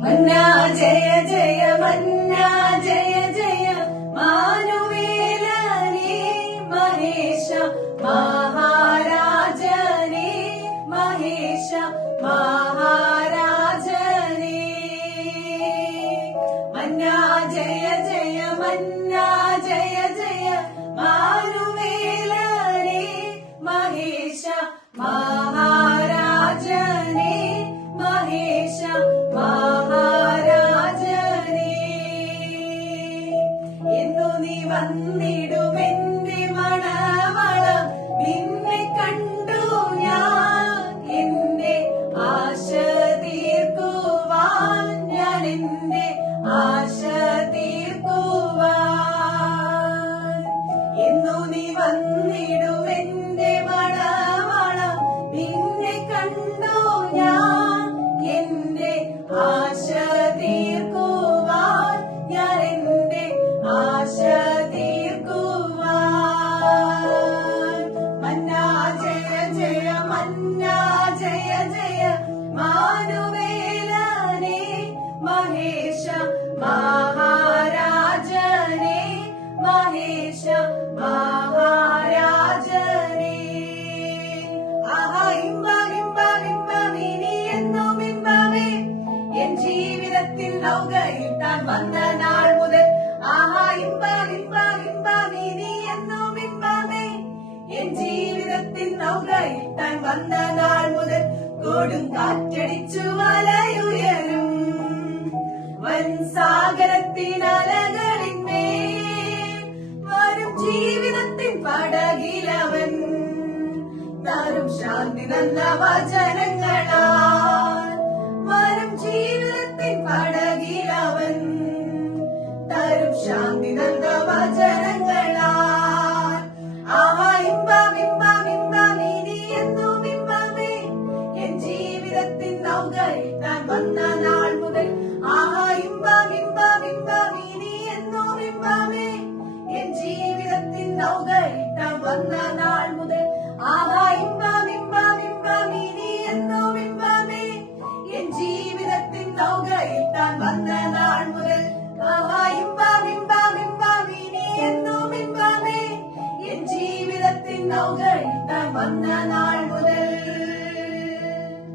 മന്നാ ജയ ജയ മന്നാ ജയ ജയ മാനുവേലനേ മഹേശ മഹാരാജനേ മഹേശ മഹാരാജനേ മന്നാ ജയ ജയ മന്നാ ജയ ജയ മാനുവേലനേ മഹേശ മഹാരാജനേ മഹേശ മഹാരാജനേ എന്നു നീ വന്നിടുമെന്റെ മണവള നിന്നെ കണ്ടു ഞാൻ എന്റെ ആശ തീർക്കുവാൻ ഞാൻ എന്റെ ആശ തീർക്കുവാൻ എന്നു നീ വന്നിടുമെന്റെ മണവള നിന്നെ കണ്ടു ഞാൻ എന്റെ ആശ തീർക്കുവാൻ ഞാൻ എന്റെ ആശ തീർക്കുവാൻ മന്നാ ജയ ജയ മന്നാ ജയ ജയ മാനുവേലനേ മഹേശ മഹാരാജനേ മഹേശ മഹാരാജനേ ആഹാ ഇമ്പമിനി എന്നും ഇമ്പമേ എൻ ജീവിതത്തിൽ നൗകയിൽ താൻ വന്ന നാൾ മുതൽ ആഹാ ഇമ്പമിനി എന്നും ഇമ്പമേ എൻ ജീവിതത്തിൽ നൗകയിൽ താൻ വന്ന നാൾ മുതൽ കൊടും കാറ്റടിച്ചു വലയുയരും വൻ സാഗരത്തിനലകളിന്മേൽ വരും ജീവിതത്തിൻ പടകിലവൻ തരും ശാന്തി നല്ല വചനങ്ങളാൽ വരും ജീവിതത്തിൻ പടകിലവൻ തരും ശാന്തി നല്ല വചനങ്ങളാൽ ആഹാ ഇമ്പമിനി എന്നും ഇമ്പമേ എൻ ജീവിതത്തിൻ നൗകയിൽ താൻ വന്ന നാൾ മുതൽ ആഹാ ഇമ്പമിനി എന്നും ഇമ്പമേ എൻ ജീവിതത്തിൻ നൗകയിൽ താൻ വന്ന നാൾ മുതൽ ആഹാ ഇമ്പമിനി എന്നും ഇമ്പമേ എൻ ജീവിതത്തിൻ നൗകയിൽ താൻ വന്ന